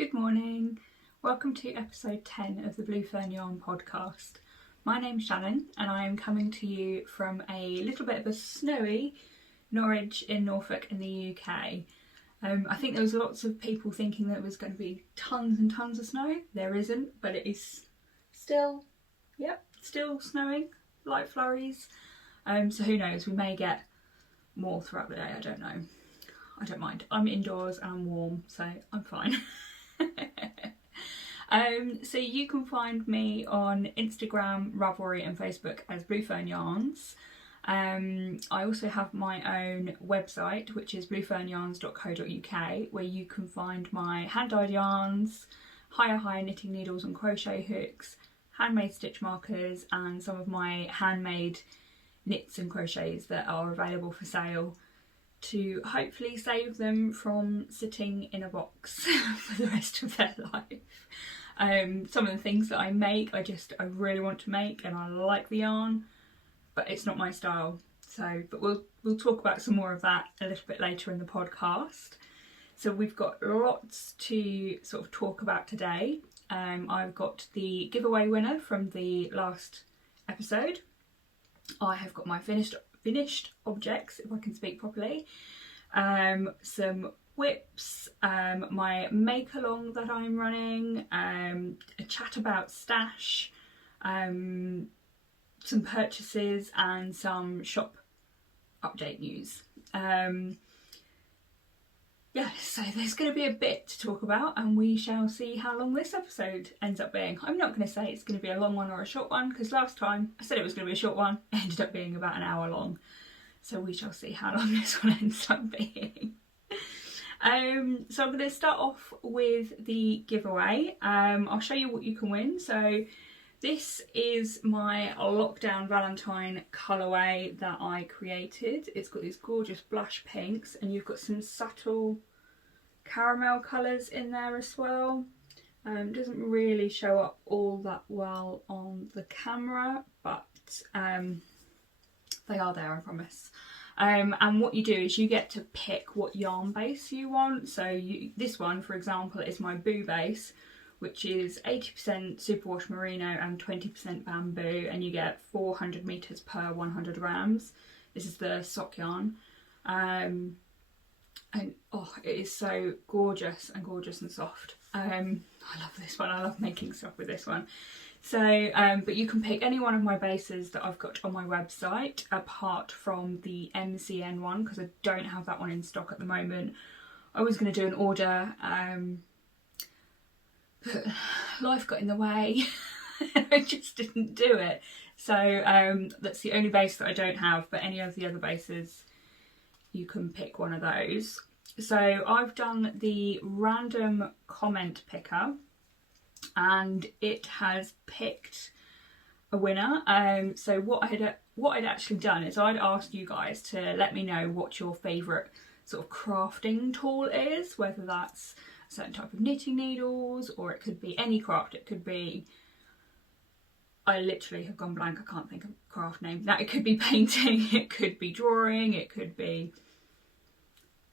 Good morning, welcome to episode 10 of the Blue Fern Yarn podcast. My name's Shannon and I am coming to you from a little bit of a snowy Norwich in Norfolk in the UK. I think there was lots of people thinking that there was going to be tons and tons of snow. There isn't, but it is still snowing, light flurries. So who knows, we may get more throughout the day, I don't know. I don't mind. I'm indoors and I'm warm, so I'm fine. So you can find me on Instagram, Ravelry and Facebook as Blue Fern Yarns. I also have my own website, which is bluefernyarns.co.uk, where you can find my hand-dyed yarns, higher knitting needles and crochet hooks, handmade stitch markers and some of my handmade knits and crochets that are available for sale to hopefully save them from sitting in a box for the rest of their life. Some of the things that I make, I really want to make and I like the yarn, but it's not my style. But we'll talk about some more of that a little bit later in the podcast. So we've got lots to sort of talk about today. I've got the giveaway winner from the last episode. I have got my finished objects, if I can speak properly, some whips, my make along that I'm running, a chat about stash, some purchases and some shop update news. So there's going to be a bit to talk about and we shall see how long this episode ends up being. I'm not going to say it's going to be a long one or a short one because last time I said it was going to be a short one, it ended up being about an hour long. So we shall see how long this one ends up being. So I'm going to start off with the giveaway. I'll show you what you can win. So this is my Lockdown Valentine colorway that I created. It's got these gorgeous blush pinks and you've got some subtle caramel colours in there as well. Doesn't really show up all that well on the camera, but they are there, I promise. And what you do is you get to pick what yarn base you want. So this one, for example, is my Boo base, which is 80% superwash merino and 20% bamboo, and you get 400 meters per 100 grams. This is the sock yarn. And oh, it is so gorgeous and soft. I love this one. I love making stuff with this one. So, but you can pick any one of my bases that I've got on my website, apart from the MCN one, because I don't have that one in stock at the moment. I was going to do an order, but life got in the way. I just didn't do it. So that's the only base that I don't have, but any of the other bases, you can pick one of those. So I've done the random comment picker and it has picked a winner. So what I'd actually done is I'd asked you guys to let me know what your favourite sort of crafting tool is, whether that's a certain type of knitting needles or it could be any craft. It could be, I literally have gone blank, I can't think of a craft name. Now it could be painting, it could be drawing, it could be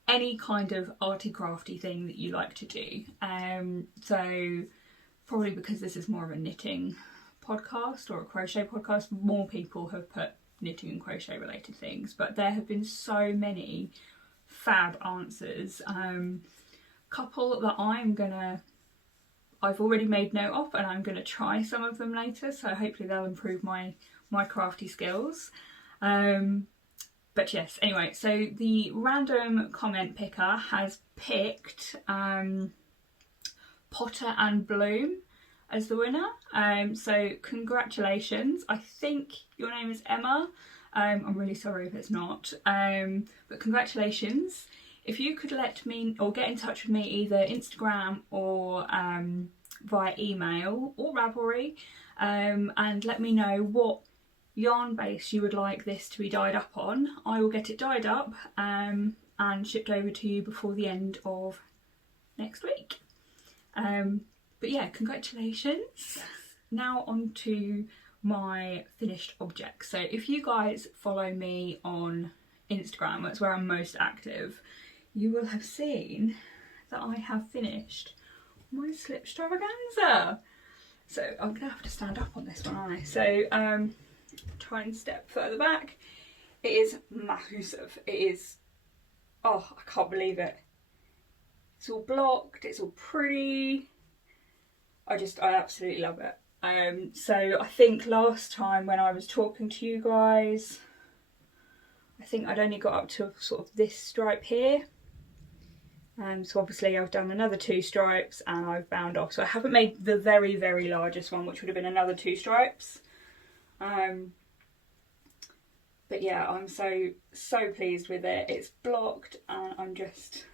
any kind of arty crafty thing that you like to do. So probably because this is more of a knitting podcast or a crochet podcast, more people have put knitting and crochet related things, but there have been so many fab answers. Couple that I've already made note of and I'm going to try some of them later, so hopefully they'll improve my crafty skills. But yes, anyway, so the random comment picker has picked Potter and Bloom as the winner. So congratulations. I think your name is Emma. I'm really sorry if it's not. But congratulations. If you could let me or get in touch with me either Instagram or via email or Ravelry, and let me know what yarn base you would like this to be dyed up on, I will get it dyed up and shipped over to you before the end of next week. But yeah, congratulations. Now on to my finished objects. So if you guys follow me on Instagram, that's where I'm most active, you will have seen that I have finished my Slipstravaganza. So I'm gonna have to stand up on this one, aren't I? So try and step further back. It is massive. It is, oh, I can't believe it. It's all blocked, it's all pretty. I absolutely love it. So I think last time when I was talking to you guys, I think I'd only got up to sort of this stripe here. So obviously I've done another 2 stripes and I've bound off. So I haven't made the very, very largest one, which would have been another 2 stripes. But yeah, I'm so pleased with it. It's blocked and I'm just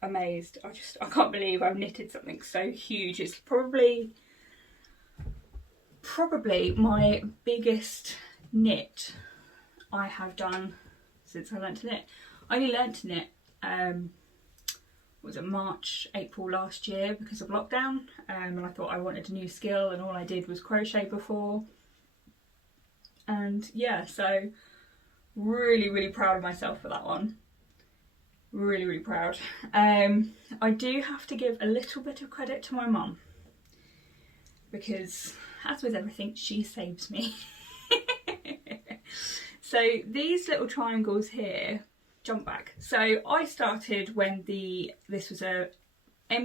amazed. I can't believe I've knitted something so huge. It's probably my biggest knit I have done since I learnt to knit. I only learnt to knit was it March, April last year because of lockdown, and I thought I wanted a new skill and all I did was crochet before. And yeah, so really proud of myself for that one. Really proud. I do have to give a little bit of credit to my mum because, as with everything, she saves me. So these little triangles here, jump back. So I started when this was a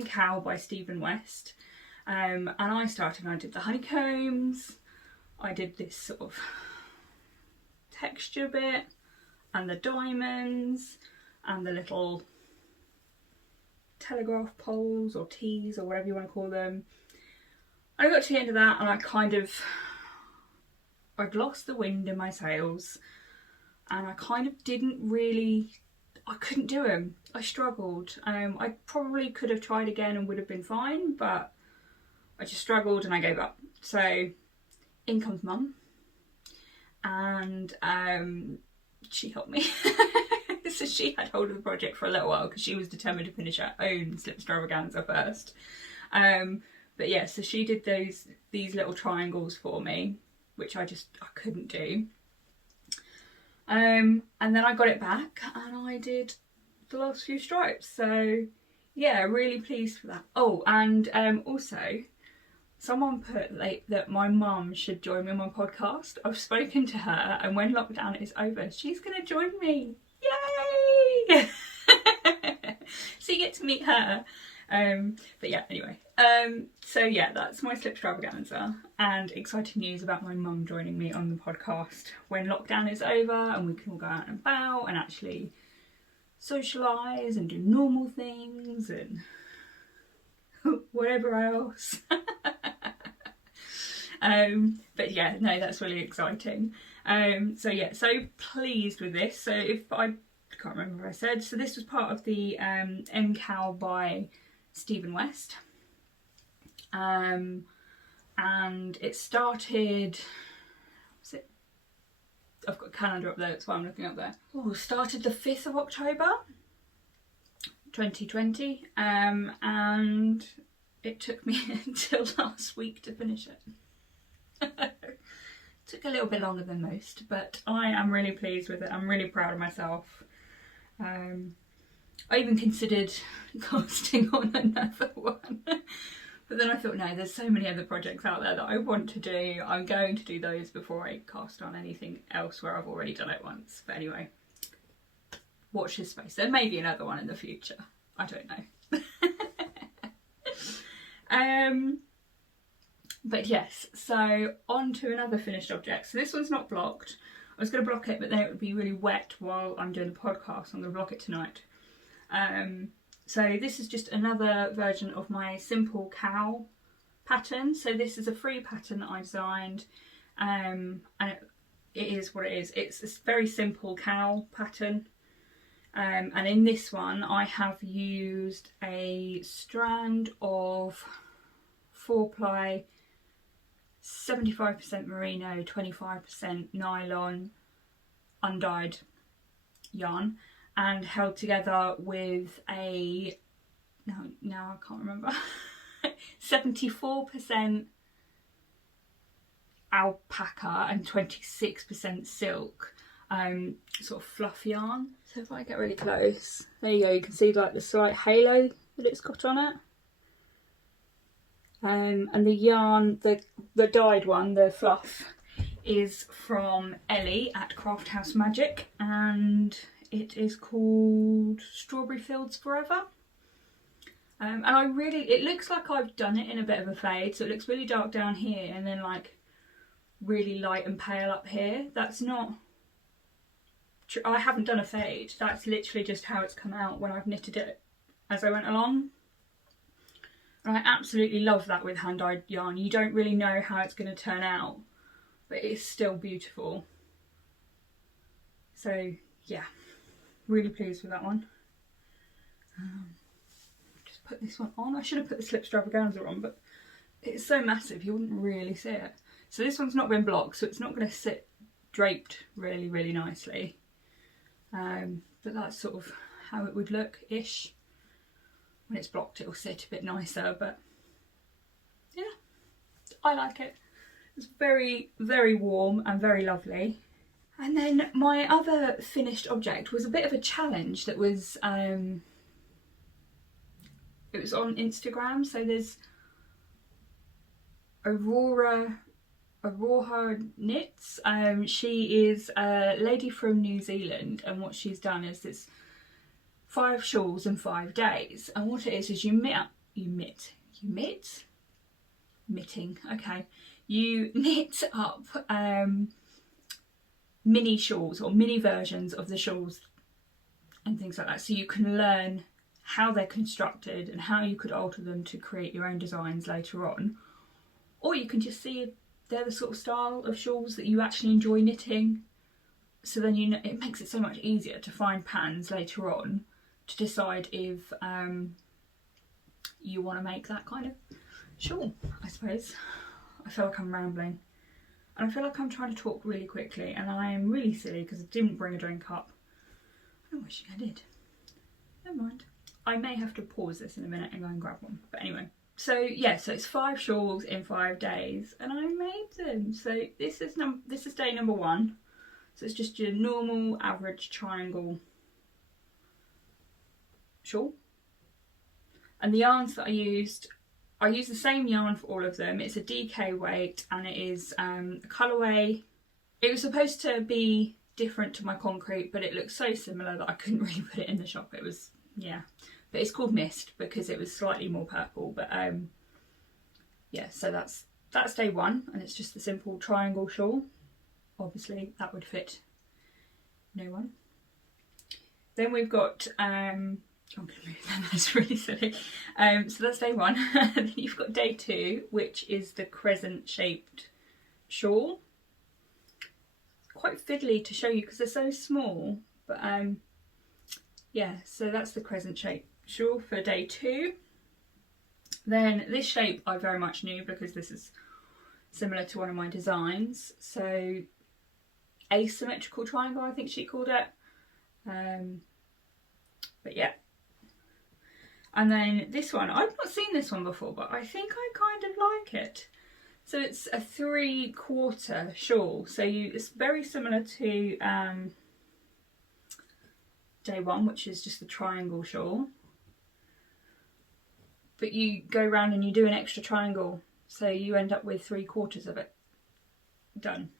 Cowl by Stephen West, and I started and I did the honeycombs, I did this sort of texture bit and the diamonds and the little telegraph poles or tees or whatever you want to call them. I got to the end of that and I'd lost the wind in my sails and I kind of I couldn't do them. I struggled. I probably could have tried again and would have been fine, but I just struggled and I gave up. So in comes Mum and she helped me. So she had hold of the project for a little while because she was determined to finish her own Slipstravaganza first. But yeah, so she did these little triangles for me, which I couldn't do. And then I got it back and I did the last few stripes. So yeah, really pleased for that. Oh, and also someone put that my mum should join me on my podcast. I've spoken to her and when lockdown is over, she's going to join me. Yay! So you get to meet her. But yeah, anyway. So yeah, that's my Slipstravaganza and exciting news about my mum joining me on the podcast when lockdown is over and we can all go out and about and actually socialise and do normal things and whatever else. But yeah, no, that's really exciting. So yeah, so pleased with this. So I can't remember what I said. So this was part of the Cowl by Stephen West. And it started, I've got a calendar up there, that's why I'm looking up there. Oh, started the 5th of October 2020, and it took me until last week to finish it. Took a little bit longer than most, but I am really pleased with it. I'm really proud of myself. I even considered casting on another one. But then I thought, no, there's so many other projects out there that I want to do. I'm going to do those before I cast on anything else where I've already done it once. But anyway, watch this space. There may be another one in the future. I don't know. But yes, so on to another finished object. So this one's not blocked. I was going to block it, but then it would be really wet while I'm doing the podcast. I'm going to block it tonight. So this is just another version of my simple cowl pattern. So this is a free pattern that I designed, and it is what it is. It's a very simple cowl pattern, and in this one I have used a strand of 4-ply, 75% merino, 25% nylon, undyed yarn, and held together with a, now I can't remember, 74% alpaca and 26% silk, sort of fluff yarn. So if I get really close, there you go, you can see like the slight halo that it's got on it. And the yarn, the dyed one, the fluff, is from Ellie at Craft House Magic, and it is called Strawberry Fields Forever. And I really, it looks like I've done it in a bit of a fade, so it looks really dark down here and then like really light and pale up here. That's not, I haven't done a fade, that's literally just how it's come out when I've knitted it as I went along. And I absolutely love that with hand-dyed yarn. You don't really know how it's going to turn out, but it's still beautiful. So yeah, really pleased with that one. Just put this one on. I should have put the Slipstravaganza on, but it's so massive you wouldn't really see it. So this one's not been blocked, so it's not going to sit draped really, really nicely. But that's sort of how it would look-ish. When it's blocked it'll sit a bit nicer, but yeah, I like it. It's very, very warm and very lovely. And then my other finished object was a bit of a challenge that was, it was on Instagram. So there's Aurora Knits. She is a lady from New Zealand, and what she's done is it's 5 shawls in 5 days, and what it is you knit up mini shawls or mini versions of the shawls and things like that, so you can learn how they're constructed and how you could alter them to create your own designs later on, or you can just see if they're the sort of style of shawls that you actually enjoy knitting, so then you know it makes it so much easier to find patterns later on to decide if you want to make that kind of shawl, I suppose. I feel like I'm rambling, and I feel like I'm trying to talk really quickly, and I am really silly because I didn't bring a drink up. I'm wishing I did. Never mind. I may have to pause this in a minute and go and grab one, but anyway. So yeah, so it's 5 shawls in 5 days, and I made them. So this is day number 1. So it's just your normal average triangle shawl, and the yarns that I used the same yarn for all of them. It's a DK weight, and it is a Colorway. It was supposed to be different to my concrete, but it looked so similar that I couldn't really put it in the shop. It was, yeah, but it's called Mist because it was slightly more purple. But yeah, so that's day 1, and it's just the simple triangle shawl. Obviously that would fit no one. Then we've got I'm going to move that, that's really silly. So that's day 1. Then you've got day 2, which is the crescent shaped shawl. Quite fiddly to show you because they're so small, but yeah, so that's the crescent shaped shawl for day 2. Then this shape I very much knew because this is similar to one of my designs. So asymmetrical triangle, I think she called it. But yeah. And then this one, I've not seen this one before, but I think I kind of like it. So it's a 3/4 shawl. So it's very similar to day 1, which is just the triangle shawl. But you go around and you do an extra triangle, so you end up with 3/4 of it done.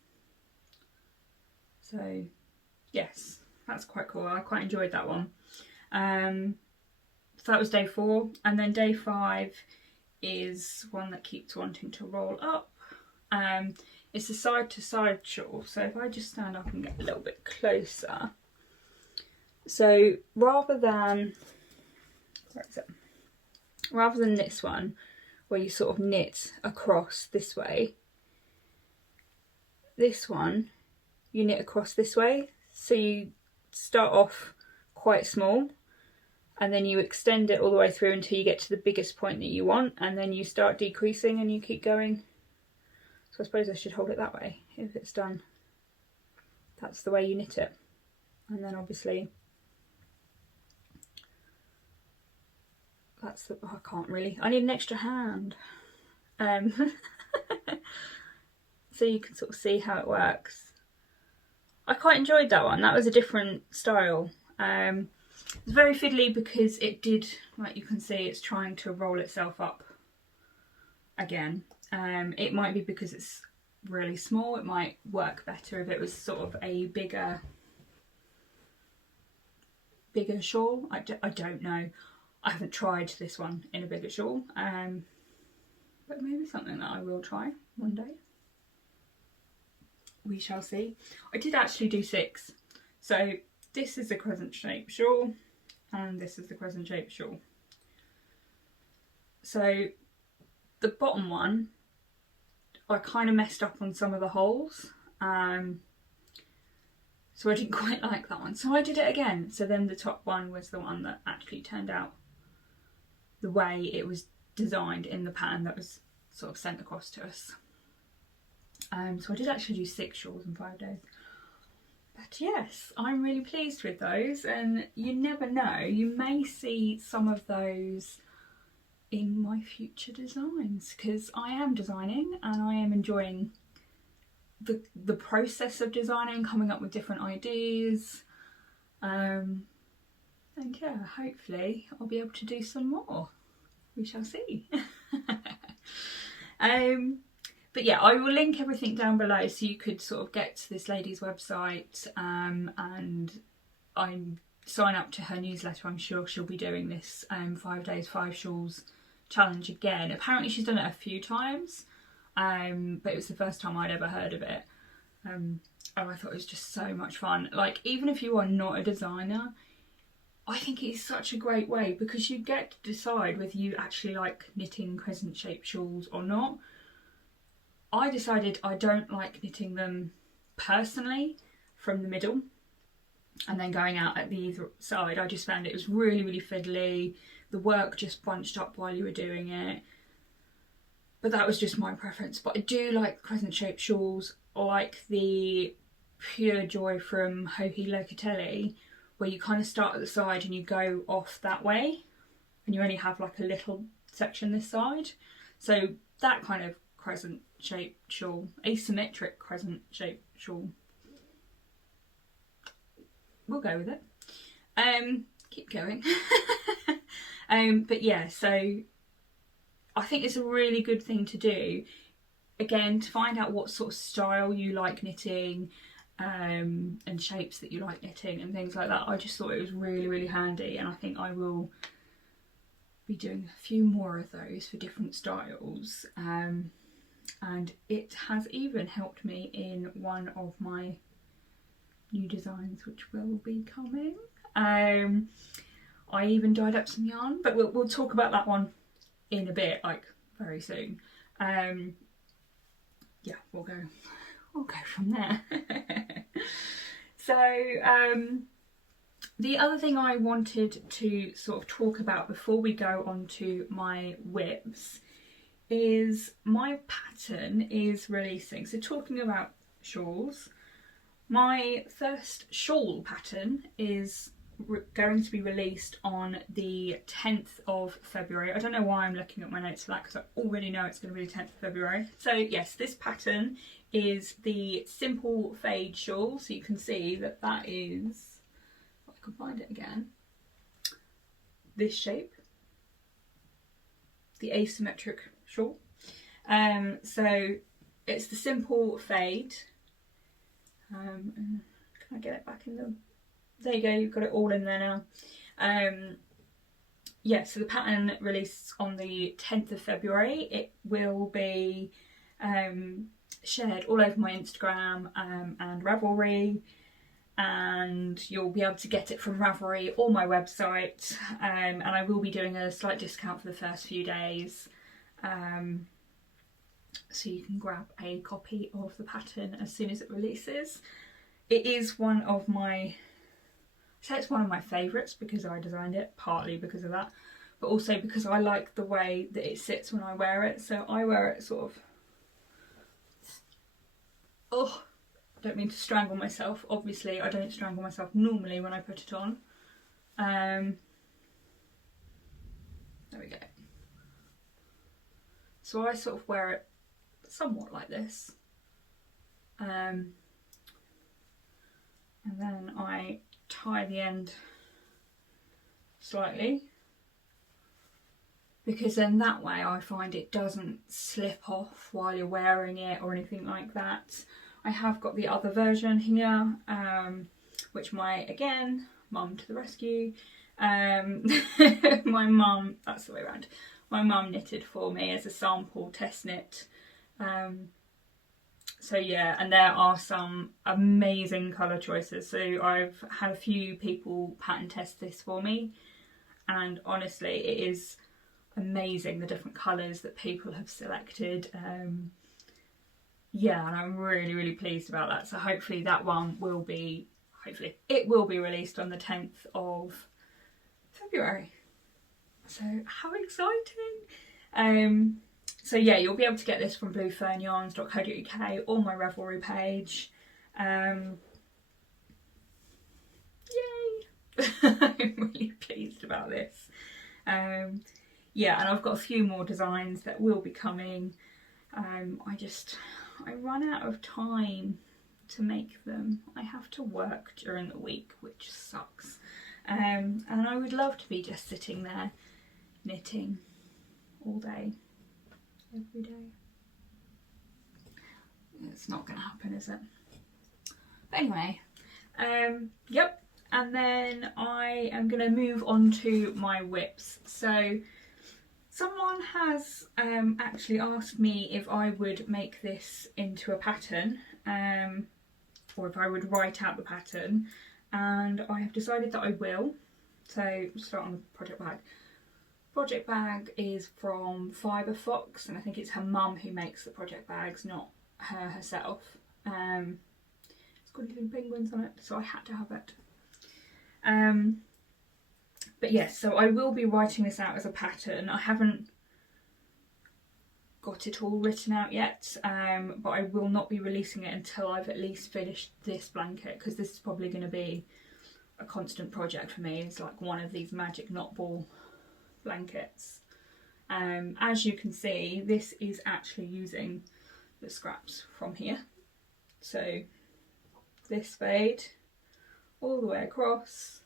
So yes, that's quite cool. I quite enjoyed that one. So that was day 4, and then day 5 is one that keeps wanting to roll up. It's a side to side shawl, so if I just stand up and get a little bit closer. So rather than, where is it? Rather than this one where you sort of knit across this way, this one you knit across this way. So you start off quite small, and then you extend it all the way through until you get to the biggest point that you want, and then you start decreasing and you keep going. So I suppose I should hold it that way if it's done. That's the way you knit it. And then obviously that's the, oh, I can't really, I need an extra hand. So you can sort of see how it works. I quite enjoyed that one. That was a different style. It's very fiddly because it did, like you can see, it's trying to roll itself up again. It might be because it's really small, it might work better if it was sort of a bigger shawl. I don't know. I haven't tried this one in a bigger shawl, but maybe something that I will try one day. We shall see. I did actually do 6. So this is a crescent shaped shawl and this is the crescent shaped shawl. So the bottom one, I kind of messed up on some of the holes. So I didn't quite like that one. So I did it again. So then the top one was the one that actually turned out the way it was designed in the pattern that was sort of sent across to us. So I did actually do 6 shawls in 5 days. But yes, I'm really pleased with those, and you never know, you may see some of those in my future designs, because I am designing and I am enjoying the process of designing, coming up with different ideas, and yeah, hopefully I'll be able to do some more. We shall see. But yeah, I will link everything down below so you could sort of get to this lady's website, and I sign up to her newsletter. I'm sure she'll be doing this 5 days, 5 shawls challenge again. Apparently she's done it a few times, but it was the first time I'd ever heard of it. And I thought it was just so much fun. Like, even if you are not a designer, I think it's such a great way, because you get to decide whether you actually like knitting crescent shaped shawls or not. I decided I don't like knitting them personally from the middle and then going out at the either side. I just found it was really, really fiddly. The work just bunched up while you were doing it. But that was just my preference. But I do like crescent shaped shawls, like the Pure Joy from Hohi Locatelli, where you kind of start at the side and you go off that way and you only have like a little section this side. So that kind of crescent shaped shawl, asymmetric crescent shaped shawl, we'll go with it. Keep going. But yeah, so I think it's a really good thing to do, again, to find out what sort of style you like knitting, and shapes that you like knitting and things like that. I just thought it was really, really handy, and I think I will be doing a few more of those for different styles. And it has even helped me in one of my new designs, which will be coming. I even dyed up some yarn, but we'll talk about that one in a bit, like very soon. Yeah, we'll go from there. So the other thing I wanted to sort of talk about before we go on to my whips is my pattern is releasing. So talking about shawls, my first shawl pattern is going to be released on the 10th of February. I don't know why I'm looking at my notes for that, because I already know it's going to be the 10th of February. So yes, this pattern is the simple fade shawl. So you can see that that is, if I can find it again, this shape, the asymmetric shawl. So it's the simple fade. Can I get it back in the... There you go, you've got it all in there now. Yeah, so the pattern released on the 10th of February. It will be shared all over my Instagram and Ravelry, and you'll be able to get it from Ravelry or my website, and I will be doing a slight discount for the first few days, so you can grab a copy of the pattern as soon as it releases. It is one of my... So it's one of my favourites because I designed it, partly because of that, but also because I like the way that it sits when I wear it. So I wear it sort of, oh, I don't mean to strangle myself. Obviously I don't strangle myself normally when I put it on. There we go. So I sort of wear it somewhat like this. And then I tie the end slightly, because then that way I find it doesn't slip off while you're wearing it or anything like that. I have got the other version here, which again, mum to the rescue, my mum, that's the way around, my mum knitted for me as a sample test knit. So yeah, and there are some amazing colour choices. So I've had a few people pattern test this for me, and honestly it is amazing the different colours that people have selected. Yeah, and I'm really pleased about that. So hopefully that one will be, it will be released on the 10th of February. So how exciting! So yeah, you'll be able to get this from bluefernyarns.co.uk or my Ravelry page. Yay! I'm really pleased about this. Yeah, and I've got a few more designs that will be coming. I run out of time to make them. I have to work during the week, which sucks. And I would love to be just sitting there knitting all day, every day. It's not going to happen, is it? But anyway, yep. And then I am going to move on to my whips. So someone has actually asked me if I would make this into a pattern, or if I would write out the pattern, and I have decided that I will. So start on the project bag. Project bag is from Fibre Fox, and I think it's her mum who makes the project bags, not her herself. It's got little penguins on it, so I had to have it. But yes, so I will be writing this out as a pattern. I haven't got it all written out yet, but I will not be releasing it until I've at least finished this blanket, because this is probably going to be a constant project for me. It's like one of these magic Knotball blankets. As you can see, this is actually using the scraps from here. So this fade all the way across,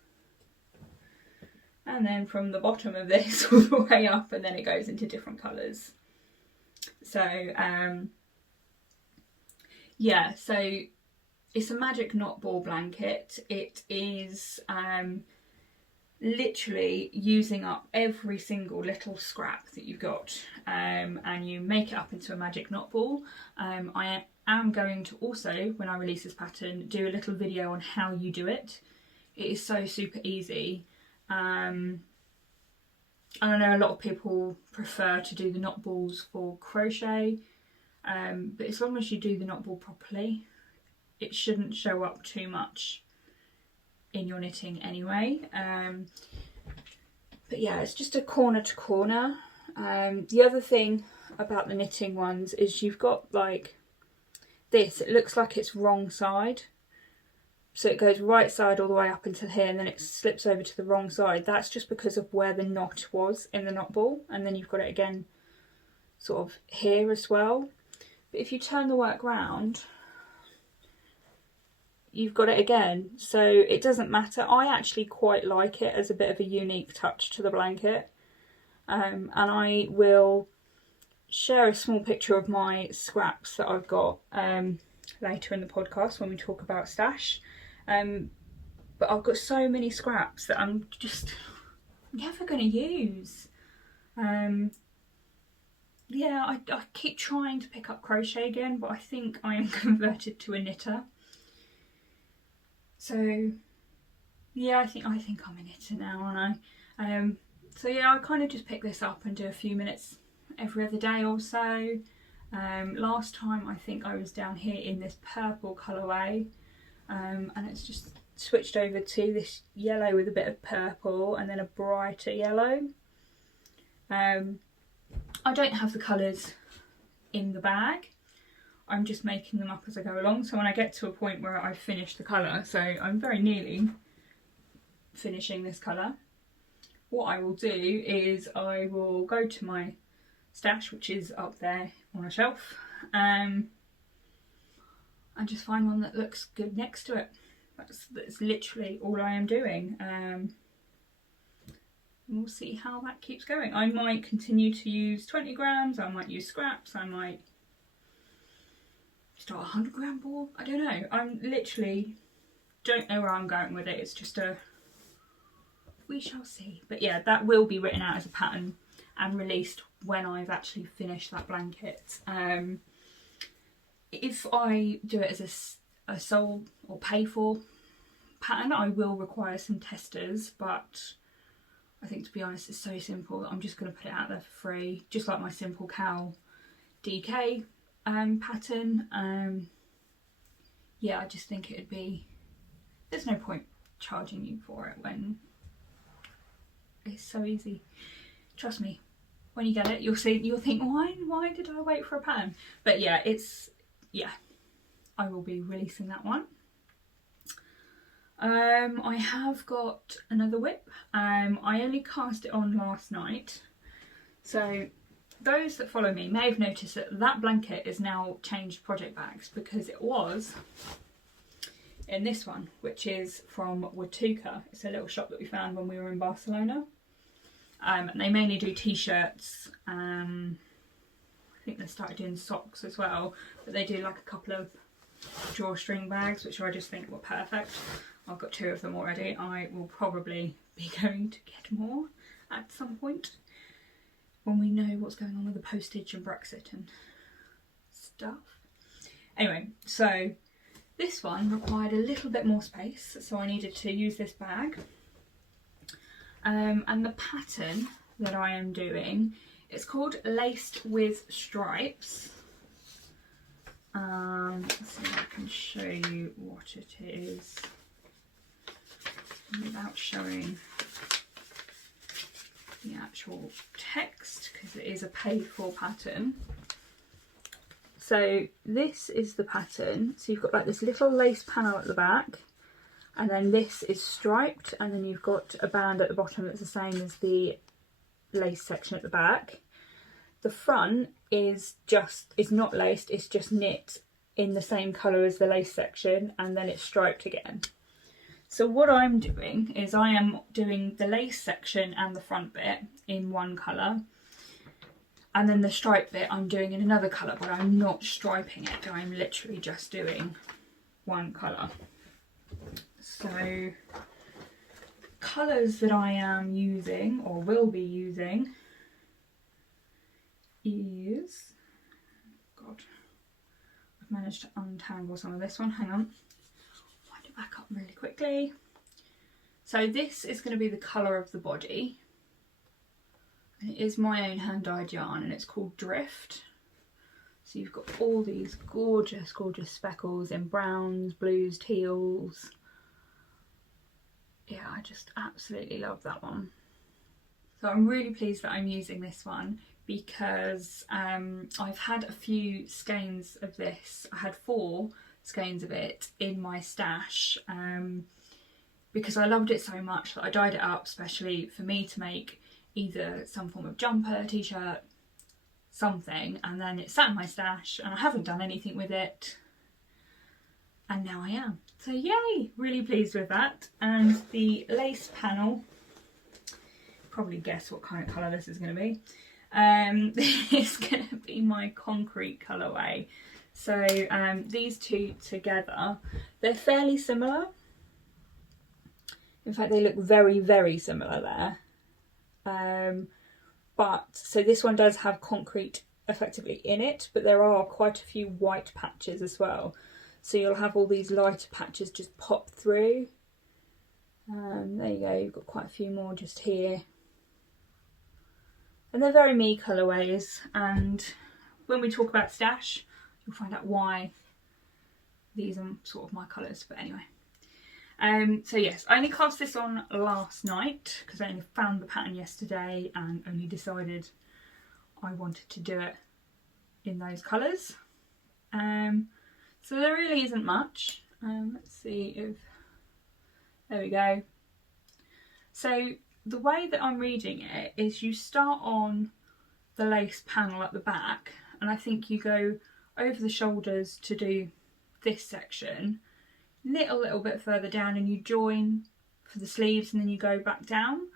and then from the bottom of this all the way up, and then it goes into different colours. So yeah, so it's a magic Knotball blanket. It is literally using up every single little scrap that you've got, and you make it up into a magic Knotball. I am going to also, when I release this pattern, do a little video on how you do it. It is so super easy. I know a lot of people prefer to do the knot balls for crochet, but as long as you do the knot ball properly, it shouldn't show up too much in your knitting anyway. But yeah, it's just a corner to corner. The other thing about the knitting ones is you've got like this, it looks like it's wrong side. So it goes right side all the way up until here, and then it slips over to the wrong side. That's just because of where the knot was in the knot ball, and then you've got it again sort of here as well. But if you turn the work round, you've got it again, so it doesn't matter. I actually quite like it as a bit of a unique touch to the blanket, and I will share a small picture of my scraps that I've got later in the podcast when we talk about stash. But I've got so many scraps that I'm just never going to use. Yeah, I keep trying to pick up crochet again, but I think I am converted to a knitter. So yeah, I think I'm a knitter now, aren't I? So yeah, I kind of just pick this up and do a few minutes every other day or so. Last time I think I was down here in this purple colourway, and it's just switched over to this yellow with a bit of purple and then a brighter yellow. I don't have the colours in the bag, I'm just making them up as I go along. So when I get to a point where I've finished the colour, so I'm very nearly finishing this colour, what I will do is I will go to my stash, which is up there on a shelf, and just find one that looks good next to it. That's literally all I am doing. And we'll see how that keeps going. I might continue to use 20 grams, I might use scraps, I might start a 100 gram ball. I don't know. I'm literally don't know where I'm going with it. It's just a, we shall see. But yeah, that will be written out as a pattern and released when I've actually finished that blanket. If I do it as a sold or pay for pattern, I will require some testers, but I think, to be honest, it's so simple that I'm just going to put it out there for free, just like my simple cowl DK pattern. Yeah, I just think it'd be, there's no point charging you for it when it's so easy. Trust me, when you get it, you'll see, you'll think, why did I wait for a pattern? But yeah, I will be releasing that one. I have got another whip. I only cast it on last night, so those that follow me may have noticed that that blanket is now changed project bags, because it was in this one, which is from Watuka. It's a little shop that we found when we were in Barcelona, and they mainly do t-shirts. I think they started doing socks as well, but they do like a couple of drawstring bags, which I just think were perfect. I've got 2 of them already. I will probably be going to get more at some point when we know what's going on with the postage and Brexit and stuff. Anyway, so this one required a little bit more space, so I needed to use this bag. And the pattern that I am doing, it's called Laced with Stripes. Let's see if I can show you what it is without showing the actual text, because it is a paid for pattern. So this is the pattern. So you've got like this little lace panel at the back, and then this is striped, and then you've got a band at the bottom that's the same as the lace section at the back. The front is not laced, it's just knit in the same colour as the lace section, and then it's striped again. So what I'm doing is I am doing the lace section and the front bit in one colour, and then the stripe bit I'm doing in another colour, but I'm not striping it, I'm literally just doing one colour. So colours that I am using, or will be using, is, God, I've managed to untangle some of this one, hang on, wind it back up really quickly. So this is going to be the colour of the body, and it is my own hand dyed yarn, and it's called Drift. So you've got all these gorgeous, gorgeous speckles in browns, blues, teals. Yeah, I just absolutely love that one. So I'm really pleased that I'm using this one, because I've had a few skeins of this. I had 4 skeins of it in my stash, because I loved it so much that I dyed it up especially for me to make either some form of jumper, t-shirt, something, and then it sat in my stash and I haven't done anything with it, and now I am. So yay, really pleased with that. And the lace panel, probably guess what kind of colour this is going to be. It's going to be my concrete colourway. So these two together, they're fairly similar. In fact, they look very, very similar there. But so this one does have concrete effectively in it, but there are quite a few white patches as well. So you'll have all these lighter patches just pop through. There you go, you've got quite a few more just here. And they're very me colourways, and when we talk about stash, you'll find out why these are sort of my colours, but anyway. So yes, I only cast this on last night because I only found the pattern yesterday and only decided I wanted to do it in those colours. So there really isn't much. Let's see if, there we go. So the way that I'm reading it is you start on the lace panel at the back, and I think you go over the shoulders to do this section, little bit further down, and you join for the sleeves, and then you go back down.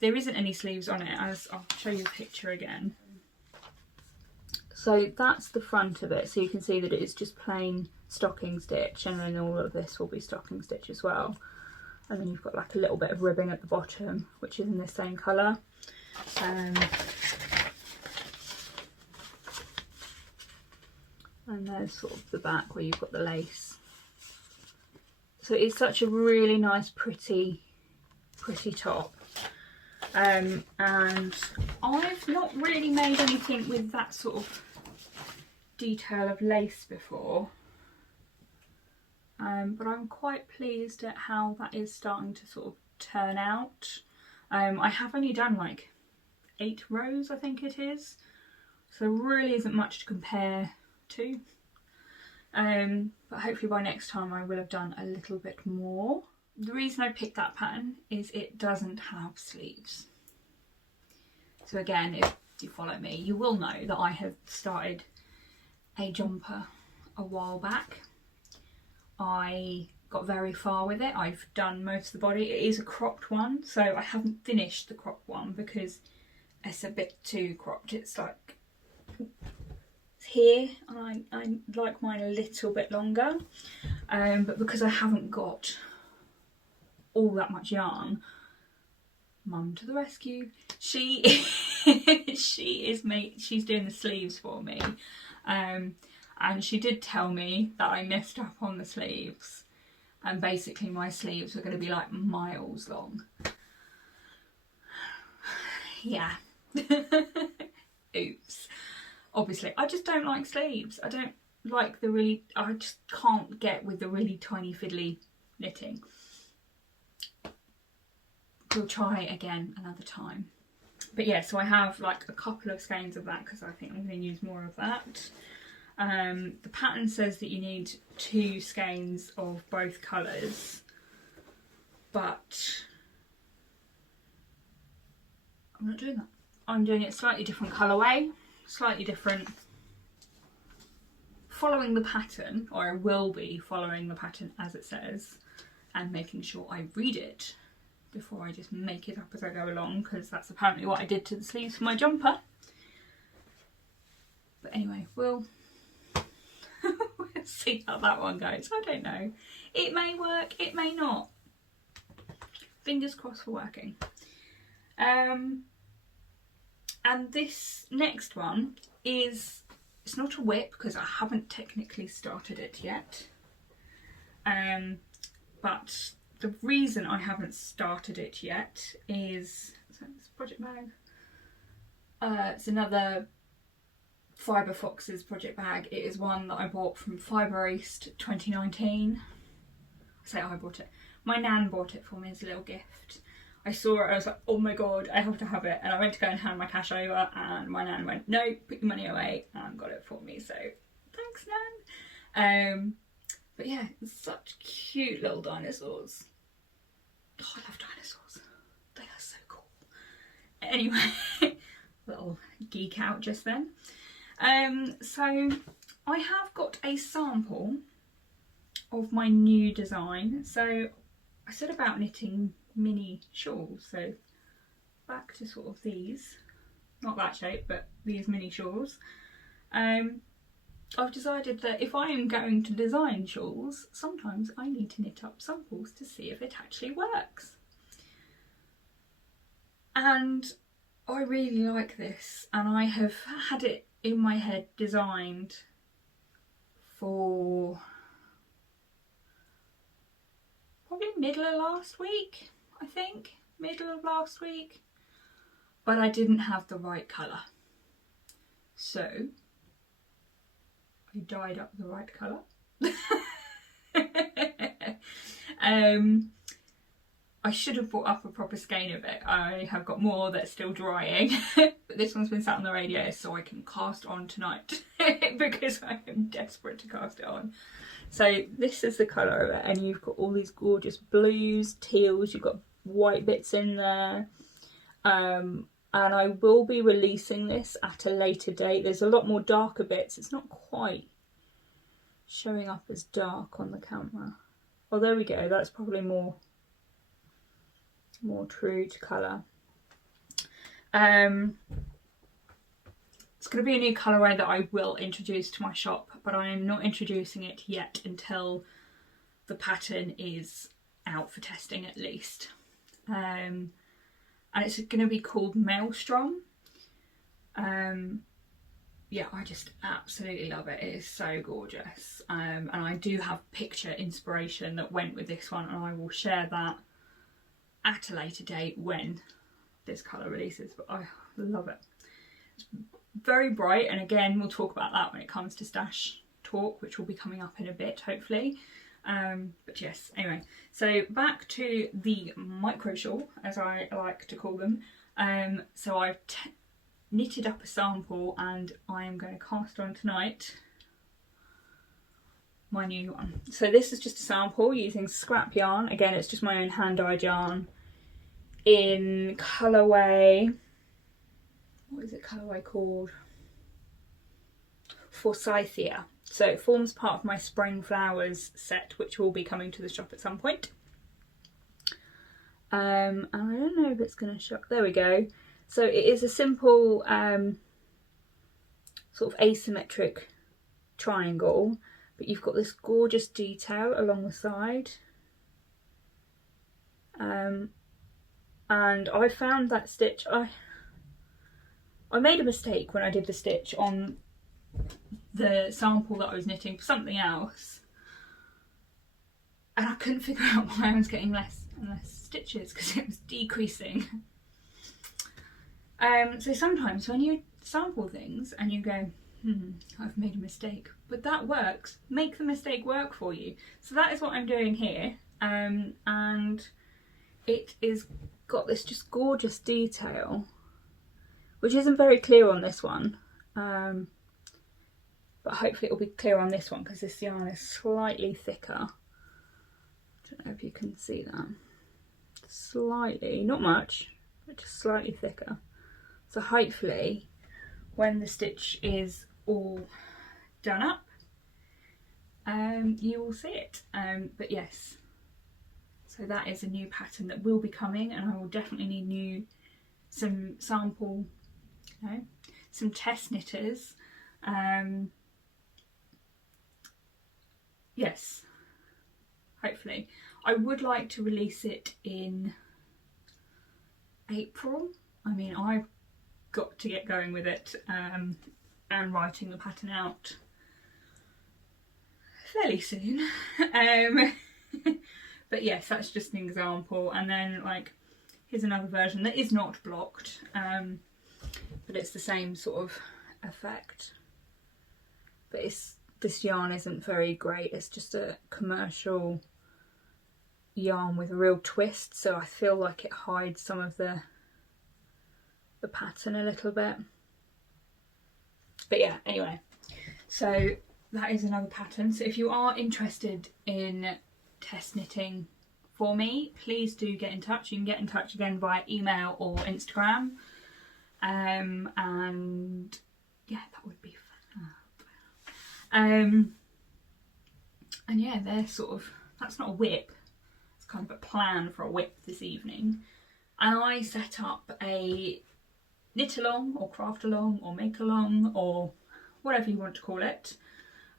there isn't any sleeves on it, as I'll show you a picture again. So that's the front of it, so you can see that it is just plain stocking stitch, and then all of this will be stocking stitch as well. And then you've got like a little bit of ribbing at the bottom, which is in the same colour. And there's sort of the back where you've got the lace. So it's such a really nice, pretty top. And I've not really made anything with that sort of detail of lace before. But I'm quite pleased at how that is starting to sort of turn out. I have only done like 8 rows, I think it is. So there really isn't much to compare to. But hopefully by next time I will have done a little bit more. The reason I picked that pattern is it doesn't have sleeves. So again, if you follow me, you will know that I have started a jumper a while back. I got very far with it. I've done most of the body. It is a cropped one, so I haven't finished the cropped one because it's a bit too cropped. It's like it's here, and I like mine a little bit longer. But because I haven't got all that much yarn, mum to the rescue. She's doing the sleeves for me. And she did tell me that I messed up on the sleeves, and basically my sleeves were going to be like miles long. Yeah. Oops. Obviously, I just don't like sleeves. I don't like I just can't get with the really tiny fiddly knitting. We'll try again another time. But yeah, so I have like a couple of skeins of that because I think I'm going to use more of that. The pattern says that you need 2 skeins of both colours, but I'm not doing that. I'm doing it slightly different colourway, slightly different, following the pattern, or I will be following the pattern as it says, and making sure I read it before I just make it up as I go along, because that's apparently what I did to the sleeves for my jumper. But anyway, we'll see how that one goes. I don't know. It may work, it may not. Fingers crossed for working. And this next one is, it's not a whip because I haven't technically started it yet. But the reason I haven't started it yet is, so it's a project bag. It's another Fibre Foxes project bag. It is one that I bought from Fibre East 2019. I say I bought it. My nan bought it for me as a little gift. I saw it, I was like, oh my god, I have to have it. And I went to go and hand my cash over, and my nan went, no, put your money away, and got it for me. So thanks, nan. But yeah, it's such cute little dinosaurs. Oh, I love dinosaurs. They are so cool. Anyway, little geek out just then. So I have got a sample of my new design. So I said about knitting mini shawls, so back to sort of these, not that shape, but these mini shawls. I've decided that if I am going to design shawls, sometimes I need to knit up samples to see if it actually works. And I really like this, and I have had it in my head designed for probably middle of last week, I think, middle of last week, but I didn't have the right colour, so I dyed up the right colour. I should have brought up a proper skein of it. I have got more that's still drying, but this one's been sat on the radio so I can cast on tonight because I am desperate to cast it on. So this is the colour of it, and you've got all these gorgeous blues, teals, you've got white bits in there. And I will be releasing this at a later date. There's a lot more darker bits. It's not quite showing up as dark on the camera. Oh, there we go. That's probably more true to colour. It's going to be a new colourway that I will introduce to my shop, but I am not introducing it yet until the pattern is out for testing at least. And it's going to be called Maelstrom. Yeah, I just absolutely love it. It is so gorgeous. And I do have picture inspiration that went with this one, and I will share that at a later date when this colour releases, but I love it. It's very bright, and again, we'll talk about that when it comes to stash talk, which will be coming up in a bit, hopefully. But yes, anyway, so back to the micro shawl, as I like to call them. So I've knitted up a sample, and I am going to cast on tonight my new one. So this is just a sample using scrap yarn. Again, it's just my own hand-dyed yarn in Colorway. What is it Colorway called? Forsythia. So it forms part of my Spring Flowers set, which will be coming to the shop at some point. And I don't know if it's going to show. There we go. So it is a simple sort of asymmetric triangle, but you've got this gorgeous detail along the side. And I found that stitch, I made a mistake when I did the stitch on the sample that I was knitting for something else, and I couldn't figure out why I was getting less and less stitches, because it was decreasing. So sometimes when you sample things and you go, I've made a mistake, but that works, make the mistake work for you. So that is what I'm doing here, and it is got this just gorgeous detail, which isn't very clear on this one, but hopefully it will be clear on this one, because this yarn is slightly thicker. I don't know if you can see that. Slightly, not much, but just slightly thicker. So hopefully when the stitch is all done up, you will see it. But yes, so that is a new pattern that will be coming, and I will definitely need some sample, some test knitters. Yes, hopefully. I would like to release it in April. I mean, I've got to get going with it, and writing the pattern out fairly soon. But yes, that's just an example. And then, like, here's another version that is not blocked, but it's the same sort of effect. But this yarn isn't very great. It's just a commercial yarn with a real twist, so I feel like it hides some of the pattern a little bit. But yeah, anyway, so that is another pattern. So if you are interested in test knitting for me, please do get in touch. You can get in touch again via email or Instagram, and yeah, that would be fab. And yeah, they're sort of, that's not a whip, it's kind of a plan for a whip this evening. And I set up a knit along or craft along or make along or whatever you want to call it,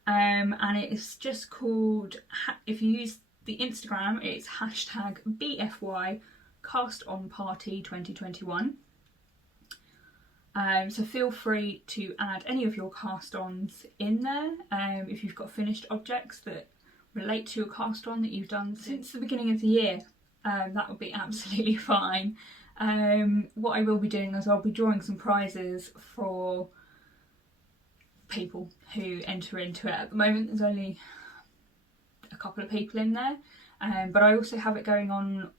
and it is just called, if you use the Instagram, it's hashtag BFY cast on party 2021. So feel free to add any of your cast-ons in there, if you've got finished objects that relate to a cast-on that you've done since the beginning of the year. That would be absolutely fine. What I will be doing is I'll be drawing some prizes for people who enter into it. At the moment there's only a couple of people in there, but I also have it going on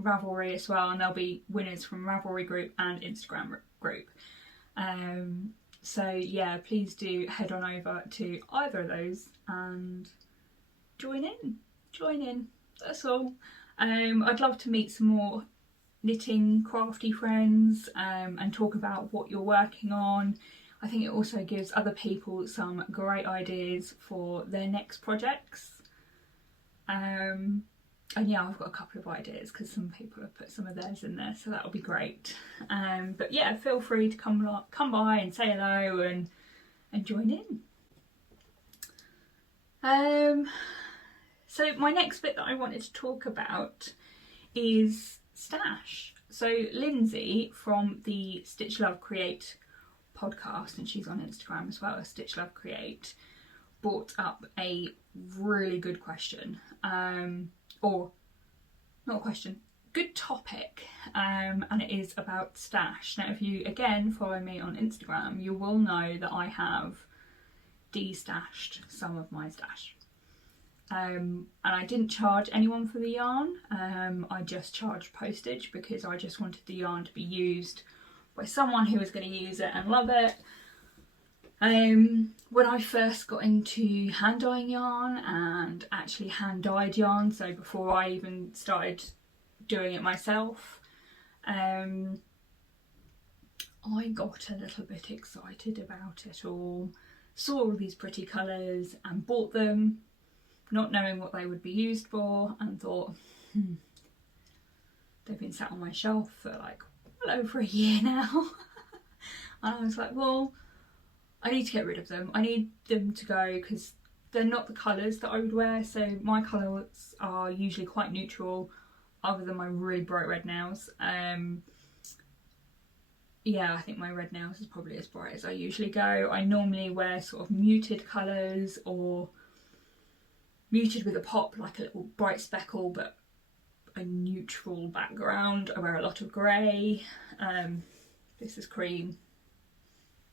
Ravelry as well, and there'll be winners from Ravelry group and Instagram group. So yeah, please do head on over to either of those and join in, that's all. I'd love to meet some more knitting crafty friends, and talk about what you're working on. I think it also gives other people some great ideas for their next projects. And yeah, I've got a couple of ideas because some people have put some of theirs in there, so that'll be great. But yeah, feel free to come by and say hello and join in. So my next bit that I wanted to talk about is stash. So Lindsay from the Stitch Love Create podcast, and she's on Instagram as well as Stitch Love Create, brought up a really good question, or not a question, good topic, and it is about stash. Now if you again follow me on Instagram, you will know that I have de-stashed some of my stash, and I didn't charge anyone for the yarn. I just charged postage because I just wanted the yarn to be used by someone who was going to use it and love it. When I first got into hand dyeing yarn and actually hand dyed yarn, so before I even started doing it myself, I got a little bit excited about it all, saw all these pretty colours and bought them, not knowing what they would be used for, and thought, they've been sat on my shelf for like well over a year now. And I was like, well, I need to get rid of them. I need them to go because they're not the colours that I would wear. So my colours are usually quite neutral, other than my really bright red nails. Yeah, I think my red nails is probably as bright as I usually go. I normally wear sort of muted colours or muted with a pop, like a little bright speckle, but a neutral background. I wear a lot of grey. This is cream.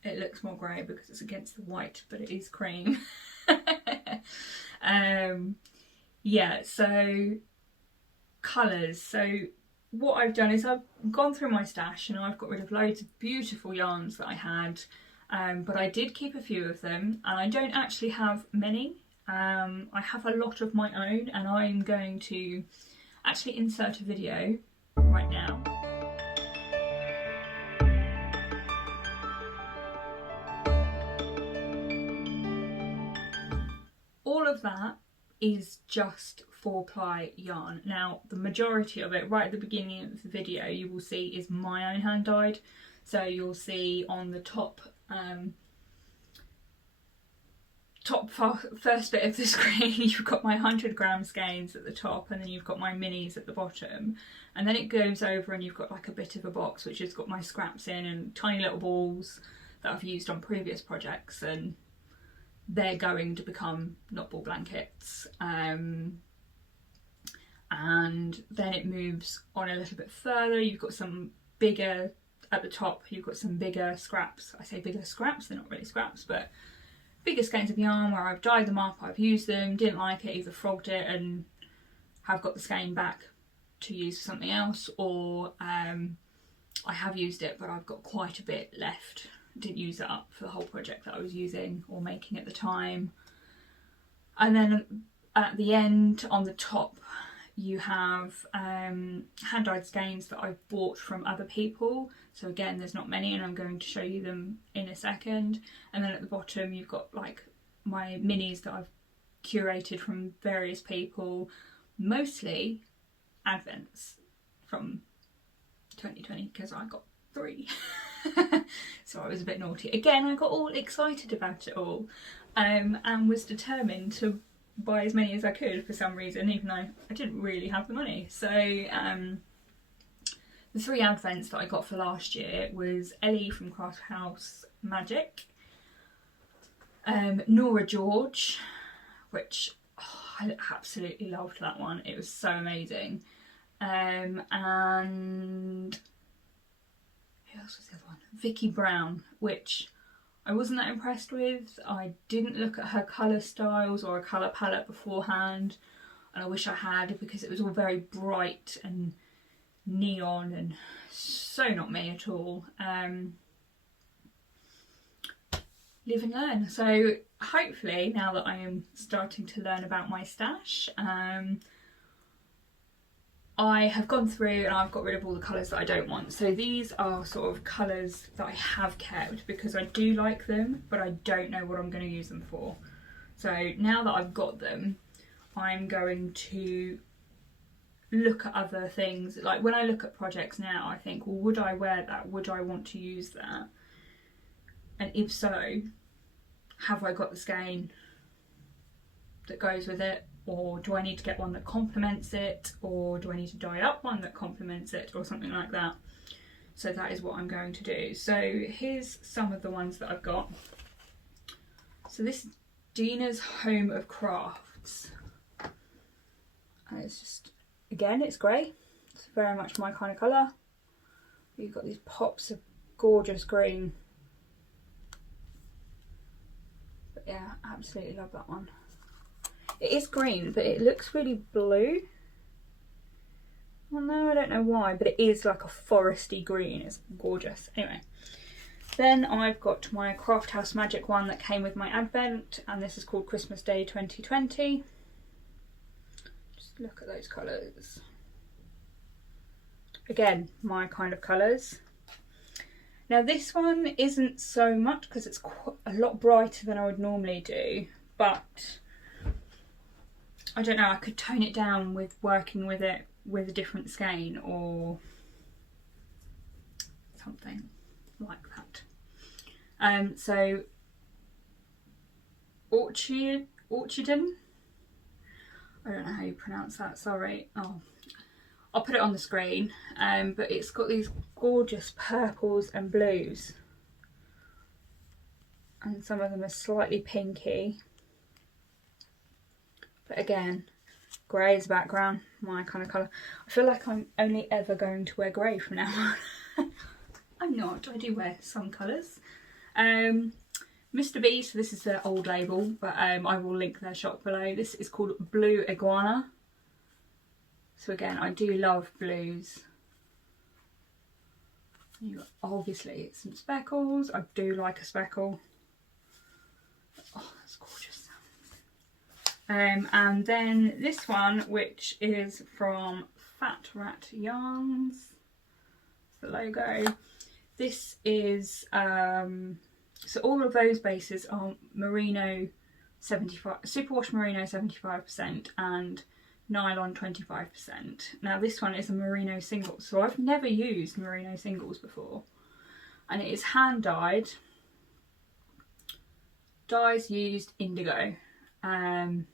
It looks more grey because it's against the white, but it is cream. Yeah, so colours. So what I've done is I've gone through my stash and I've got rid of loads of beautiful yarns that I had, but I did keep a few of them, and I don't actually have many. I have a lot of my own, and I'm going to actually insert a video right now. All of that is just 4-ply yarn. Now the majority of it, right at the beginning of the video, you will see is my own hand dyed. So you'll see on the top first bit of the screen, you've got my 100-gram skeins at the top, and then you've got my minis at the bottom, and then it goes over and you've got like a bit of a box which has got my scraps in and tiny little balls that I've used on previous projects, and they're going to become Knotball blankets. And then it moves on a little bit further. You've got some bigger at the top, you've got some bigger scraps. I say bigger scraps, they're not really scraps, but bigger skeins of yarn where I've dyed them up, I've used them, didn't like it, either frogged it and have got the skein back to use for something else, or I have used it but I've got quite a bit left, didn't use it up for the whole project that I was using or making at the time. And then at the end, on the top, you have hand dyed skeins that I've bought from other people. So again, there's not many, and I'm going to show you them in a second. And then at the bottom, you've got like my minis that I've curated from various people, mostly advents from 2020, because I got 3. So I was a bit naughty. Again, I got all excited about it all, and was determined to buy as many as I could for some reason, even though I didn't really have the money. So the 3 advents that I got for last year was Ellie from Craft House Magic, Norah George, which I absolutely loved that one, it was so amazing, and who else was the other one? Vicky Brown, which I wasn't that impressed with. I didn't look at her colour styles or a colour palette beforehand, and I wish I had, because it was all very bright and neon and so not me at all. Live and learn. So hopefully, now that I am starting to learn about my stash, I have gone through and I've got rid of all the colours that I don't want. So these are sort of colours that I have kept because I do like them, but I don't know what I'm going to use them for. So now that I've got them, I'm going to look at other things. Like when I look at projects now, I think, well, would I wear that? Would I want to use that? And if so, have I got the skein that goes with it? Or do I need to get one that complements it? Or do I need to dye up one that complements it? Or something like that. So that is what I'm going to do. So here's some of the ones that I've got. So this is Dina's Home of Crafts. And it's just, again, it's grey. It's very much my kind of colour. You've got these pops of gorgeous green. But yeah, absolutely love that one. It is green, but it looks really blue. Well, no, I don't know why, but it is like a foresty green. It's gorgeous. Anyway, then I've got my Craft House Magic one that came with my advent, and this is called Christmas Day 2020. Just look at those colours. Again, my kind of colours. Now this one isn't so much because it's a lot brighter than I would normally do, but I don't know, I could tone it down with working with it with a different skein or something like that. So Orchidon, I don't know how you pronounce that, sorry. Oh, I'll put it on the screen, but it's got these gorgeous purples and blues, and some of them are slightly pinky, but again, grey is background, my kind of colour. I feel like I'm only ever going to wear grey from now on. I'm not, I do wear some colours. Mr. B, so this is their old label, but I will link their shop below. This is called Blue Iguana. So again, I do love blues. You obviously some speckles. I do like a speckle. Oh, that's gorgeous. And then this one, which is from Fat Rat Yarns. It's the logo. This is so all of those bases are merino 75, superwash merino 75% and nylon 25%. Now this one is a merino single, so I've never used merino singles before, and it is hand dyed. Dyes used indigo. I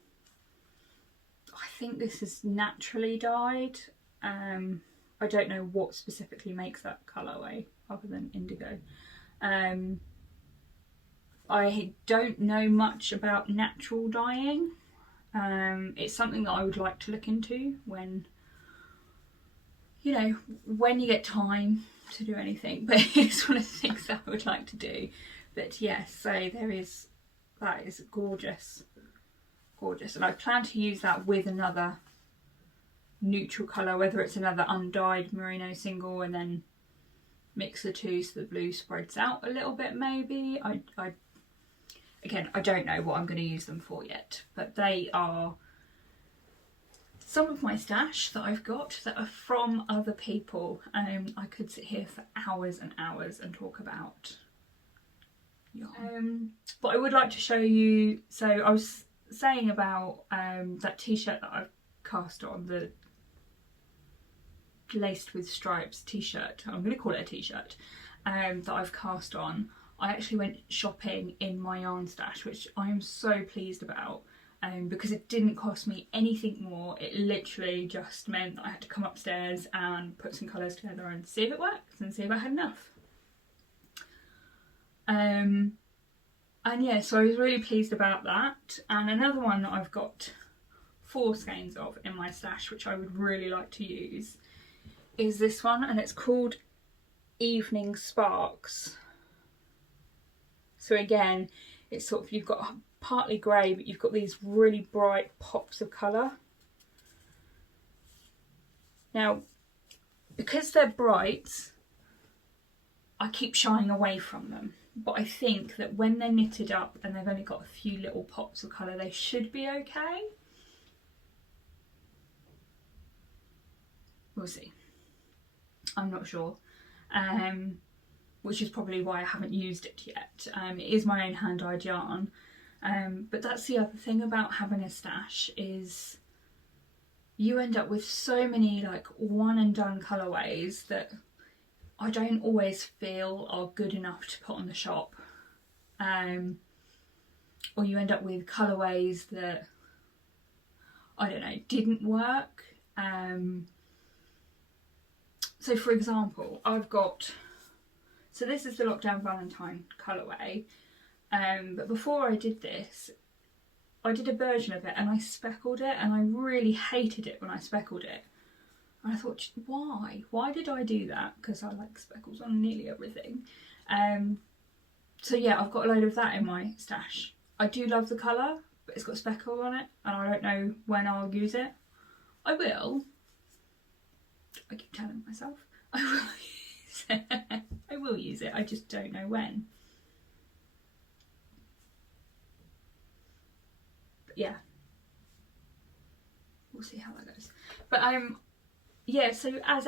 think this is naturally dyed. I don't know what specifically makes that colourway other than indigo. I don't know much about natural dyeing. It's something that I would like to look into when, you know, when you get time to do anything, but it's one of the things that I would like to do. But yes, so there is, that is gorgeous, gorgeous, and I plan to use that with another neutral colour, whether it's another undyed merino single and then mix the two so the blue spreads out a little bit maybe. Again, I don't know what I'm going to use them for yet, but they are some of my stash that I've got that are from other people. I could sit here for hours and hours and talk about yarn. But I would like to show you, so I was saying about that t-shirt that I've cast on, the laced with stripes t-shirt, I'm going to call it a t-shirt, that I've cast on. I actually went shopping in my yarn stash, which I am so pleased about, because it didn't cost me anything more. It literally just meant that I had to come upstairs and put some colours together and see if it works and see if I had enough. And yeah, so I was really pleased about that. And another one that I've got 4 skeins of in my stash, which I would really like to use, is this one, and it's called Evening Sparks. So again, it's sort of, you've got partly grey, but you've got these really bright pops of colour. Now, because they're bright, I keep shying away from them. But I think that when they're knitted up and they've only got a few little pops of colour, they should be okay. We'll see. I'm not sure. Which is probably why I haven't used it yet. It is my own hand-dyed yarn, but that's the other thing about having a stash, is you end up with so many like one and done colourways that I don't always feel are good enough to put on the shop. Or you end up with colourways that, I don't know, didn't work. So for example, so this is the Lockdown Valentine colourway, but before I did this, I did a version of it and I speckled it, and I really hated it when I speckled it. And I thought, why? Why did I do that? Because I like speckles on nearly everything. So yeah, I've got a load of that in my stash. I do love the colour, but it's got speckle on it, and I don't know when I'll use it. I will. I keep telling myself I will use it. I will use it, I just don't know when. But yeah, we'll see how that goes. But yeah, so as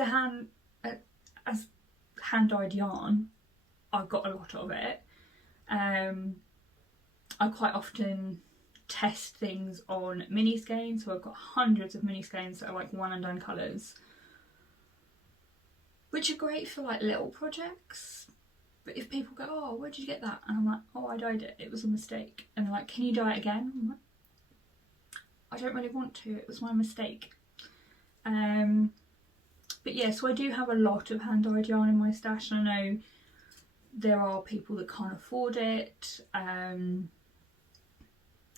hand-dyed yarn, I've got a lot of it. I quite often test things on mini skeins, so I've got hundreds of mini skeins that are like one and done colours, which are great for like little projects. But if people go, oh, where'd you get that? And I'm like, oh, I dyed it, it was a mistake. And they're like, can you dye it again? I'm like, I don't really want to, it was my mistake. But yeah, so I do have a lot of hand dyed yarn in my stash, and I know there are people that can't afford it.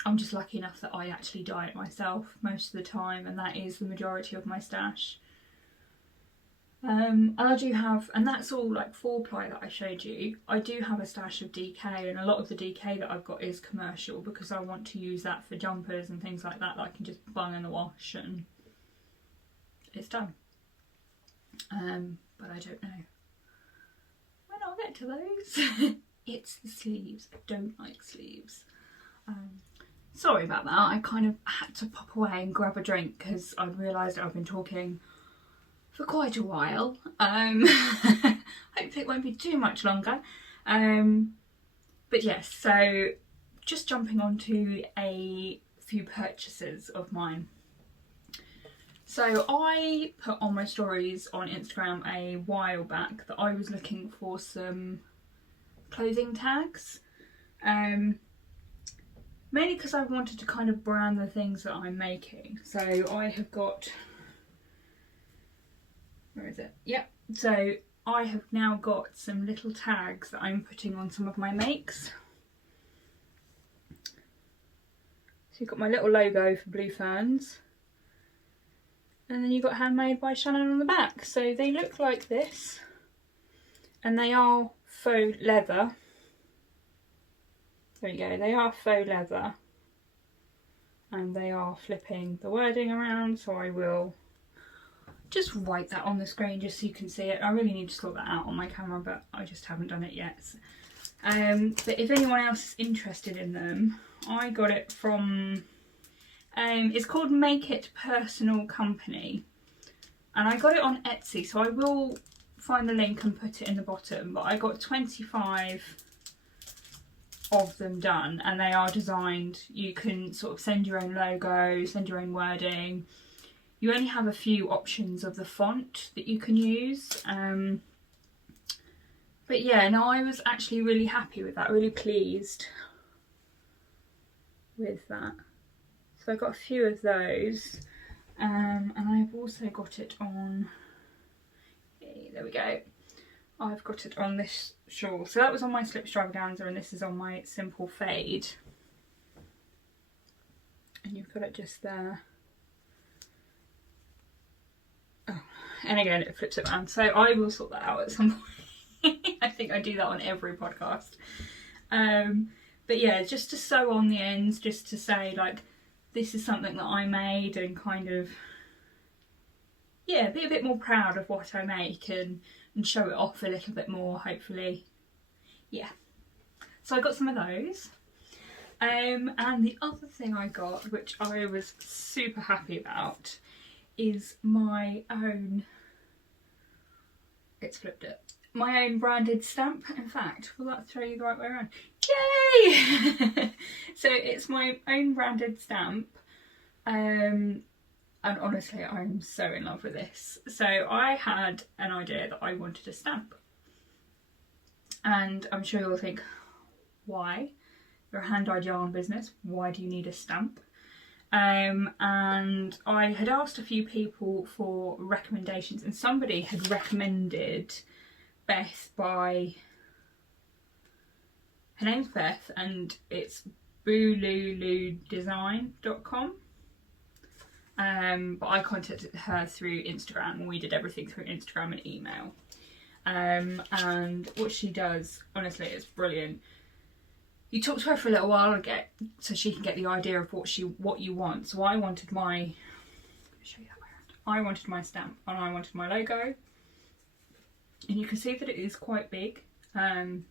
I'm just lucky enough that I actually dye it myself most of the time, and that is the majority of my stash. And I do have, and that's all like 4-ply that I showed you. I do have a stash of DK, and a lot of the DK that I've got is commercial because I want to use that for jumpers and things like that I can just bung in the wash and it's done. But I don't know when I'll get to those. It's the sleeves. I don't like sleeves. Sorry about that. I kind of had to pop away and grab a drink because I'd realised I've been talking for quite a while. Hopefully it won't be too much longer. But yes, so just jumping on to a few purchases of mine. So I put on my stories on Instagram a while back that I was looking for some clothing tags. Mainly because I wanted to kind of brand the things that I'm making. So I have got, where is it? Yep. So I have now got some little tags that I'm putting on some of my makes. So you've got my little logo for Blue Ferns. And then you've got handmade by Shannon on the back. So they look like this. And they are faux leather. There you go, they are faux leather. And they are flipping the wording around, so I will just write that on the screen just so you can see it. I really need to sort that out on my camera, but I just haven't done it yet. But if anyone else is interested in them, I got it from, it's called Make It Personal Company. And I got it on Etsy, so I will find the link and put it in the bottom. But I got 25 of them done, and they are designed, you can sort of send your own logo, send your own wording. You only have a few options of the font that you can use, but yeah, no, I was actually really happy with that, really pleased with that. So I got a few of those, and I've also got it on, there we go, I've got it on this shawl. So that was on my Slipstravaganza, and this is on my Simple Fade. And you've got it just there. Oh, and again it flips it around. So I will sort that out at some point. I think I do that on every podcast. But yeah, just to sew on the ends, just to say like, this is something that I made, and kind of, yeah, be a bit more proud of what I make and show it off a little bit more, hopefully. Yeah, so I got some of those, and the other thing I got, which I was super happy about, is my own, it's flipped it, my own branded stamp. In fact, will that throw you the right way around? Yay! So it's my own branded stamp. And honestly, I'm so in love with this. So I had an idea that I wanted a stamp. And I'm sure you'll think, why? You're a hand-dyed yarn business, why do you need a stamp? And I had asked a few people for recommendations, and somebody had recommended Beth by... Her name's Beth, and it's booluludesign.com. But I contacted her through Instagram, and we did everything through Instagram and email. And what she does, honestly, is brilliant. You talk to her for a little while and so she can get the idea of what you want. So I wanted my, show you that way around. I wanted my stamp and I wanted my logo, and you can see that it is quite big. So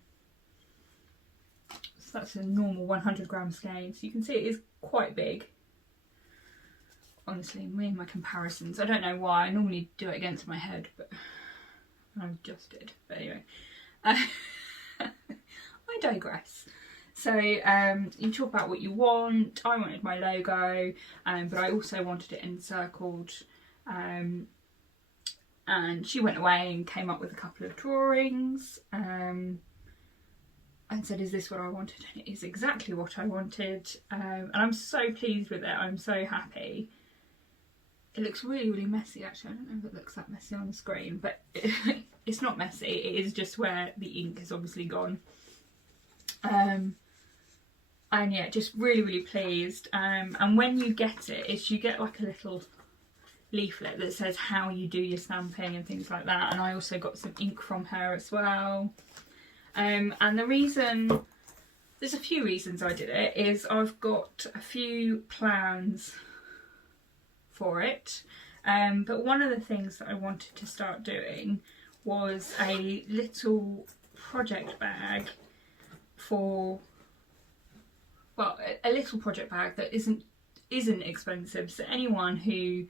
that's a normal 100-gram skein. So you can see it is quite big. Honestly, me and my comparisons, I don't know why. I normally do it against my head, but I just did. But anyway, I digress. So you talk about what you want. I wanted my logo, but I also wanted it encircled. And she went away and came up with a couple of drawings. And said, is this what I wanted? And it is exactly what I wanted. And I'm so pleased with it. I'm so happy. It looks really, really messy actually. I don't know if it looks that messy on the screen, but it's not messy. It is just where the ink has obviously gone. And yeah, just really, really pleased. And when you get it, you get like a little leaflet that says how you do your stamping and things like that. And I also got some ink from her as well. And the reason, there's a few reasons I did it, is I've got a few plans for it. But one of the things that I wanted to start doing was a little project bag for, well, a little project bag that isn't expensive. So anyone who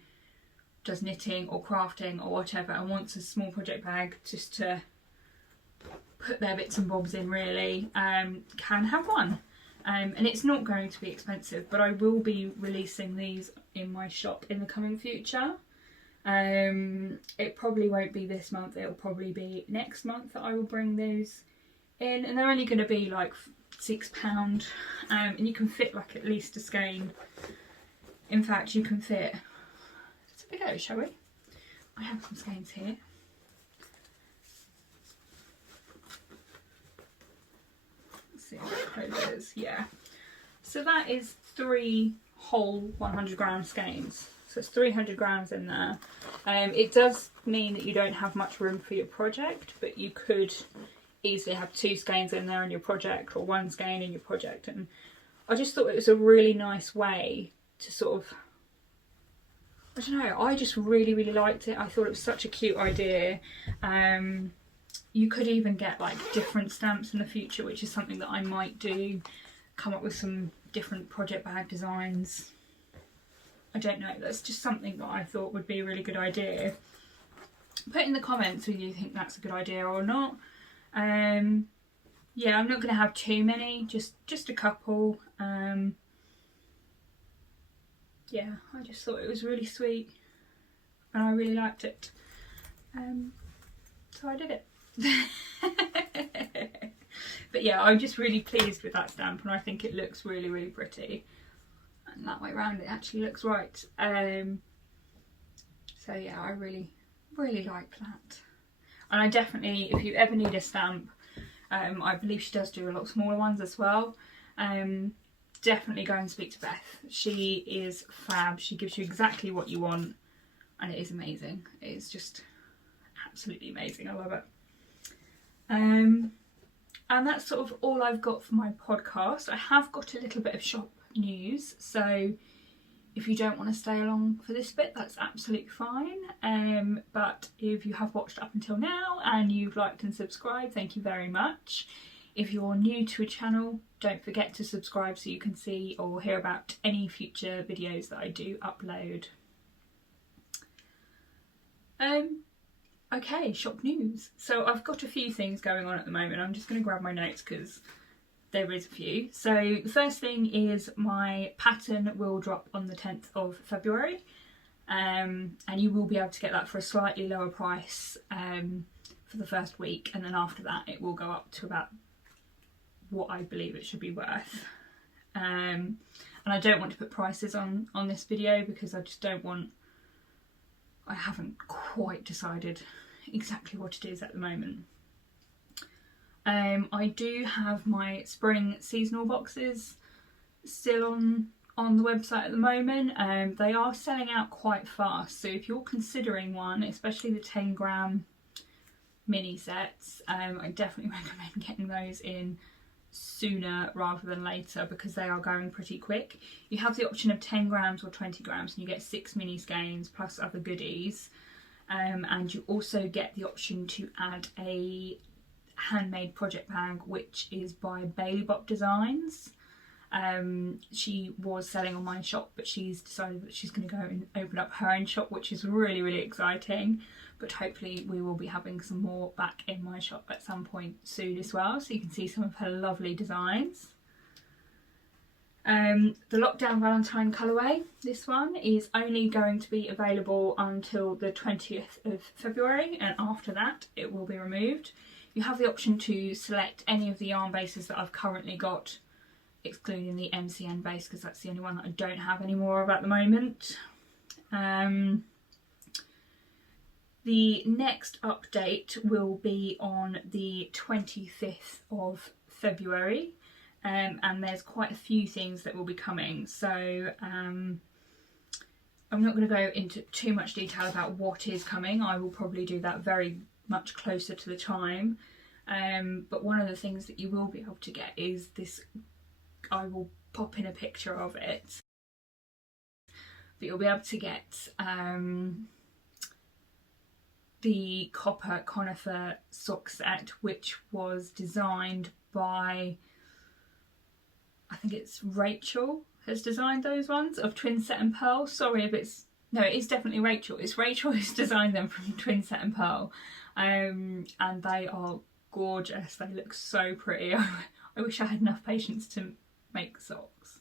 does knitting or crafting or whatever and wants a small project bag just to put their bits and bobs in, really, can have one. And it's not going to be expensive, but I will be releasing these in my shop in the coming future. It probably won't be this month, it'll probably be next month that I will bring those in, and they're only going to be like £6, and you can fit like at least a skein. In fact, you can fit, let's have a go, shall we? I have some skeins here. See what it is. Yeah, so that is 3 whole 100-gram skeins, so it's 300 grams in there. It does mean that you don't have much room for your project, but you could easily have 2 skeins in there in your project, or 1 skein in your project. And I just thought it was a really nice way to sort of, I don't know, I just really, really liked it. I thought it was such a cute idea. You could even get like different stamps in the future, which is something that I might do, come up with some different project bag designs. I don't know, that's just something that I thought would be a really good idea. Put in the comments whether you think that's a good idea or not. Yeah, I'm not going to have too many, just a couple. Yeah, I just thought it was really sweet and I really liked it. So I did it. But yeah, I'm just really pleased with that stamp, and I think it looks really, really pretty, and that way around it actually looks right. So yeah, I really, really like that. And I definitely, if you ever need a stamp, I believe she does do a lot smaller ones as well, definitely go and speak to Beth. She is fab. She gives you exactly what you want, and it is amazing. It is just absolutely amazing. I love it. And that's sort of all I've got for my podcast. I have got a little bit of shop news, so if you don't want to stay along for this bit, that's absolutely fine. But if you have watched up until now and you've liked and subscribed, thank you very much. If you're new to a channel, don't forget to subscribe so you can see or hear about any future videos that I do upload. Okay, shop news. So I've got a few things going on at the moment. I'm just going to grab my notes because there is a few. So the first thing is my pattern will drop on the 10th of February. and you will be able to get that for a slightly lower price for the first week, and then after that it will go up to about what I believe it should be worth. And I don't want to put prices on this video because I just don't want, I haven't quite decided exactly what it is at the moment. I do have my spring seasonal boxes still on the website at the moment. They are selling out quite fast, so if you're considering one, especially the 10 gram mini sets, I definitely recommend getting those in sooner rather than later because they are going pretty quick. You have the option of 10 grams or 20 grams and you get 6 mini skeins plus other goodies, and you also get the option to add a handmade project bag which is by Bailey Bop Designs. She was selling on my shop, but she's decided that she's going to go and open up her own shop, which is really, really exciting. But hopefully we will be having some more back in my shop at some point soon as well, so you can see some of her lovely designs. The Lockdown Valentine colourway, this one is only going to be available until the 20th of February, and after that it will be removed. You have the option to select any of the yarn bases that I've currently got, excluding the MCN base because that's the only one that I don't have any more of at the moment. The next update will be on the 25th of February, and there's quite a few things that will be coming, so I'm not going to go into too much detail about what is coming. I will probably do that very much closer to the time, but one of the things that you will be able to get is this. I will pop in a picture of it, but you'll be able to get the copper conifer sock set, which was designed by, I think it's Rachel has designed those ones of Twin Set and Pearl. Sorry if it's, no, it is definitely Rachel. It's Rachel who's designed them from Twin Set and Pearl, and they are gorgeous. They look so pretty. I wish I had enough patience to make socks.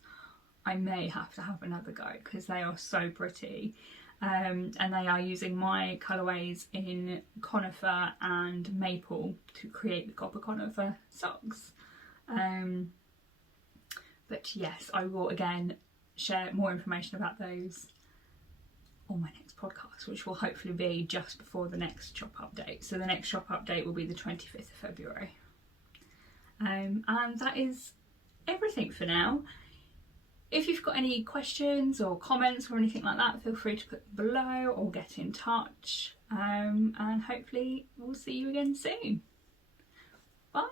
I may have to have another go because they are so pretty. And they are using my colourways in conifer and maple to create the copper conifer socks. But yes, I will again share more information about those on my next podcast, which will hopefully be just before the next shop update. So the next shop update will be the 25th of February. And that is everything for now. If you've got any questions or comments or anything like that, feel free to put them below or get in touch, and hopefully we'll see you again soon. Bye!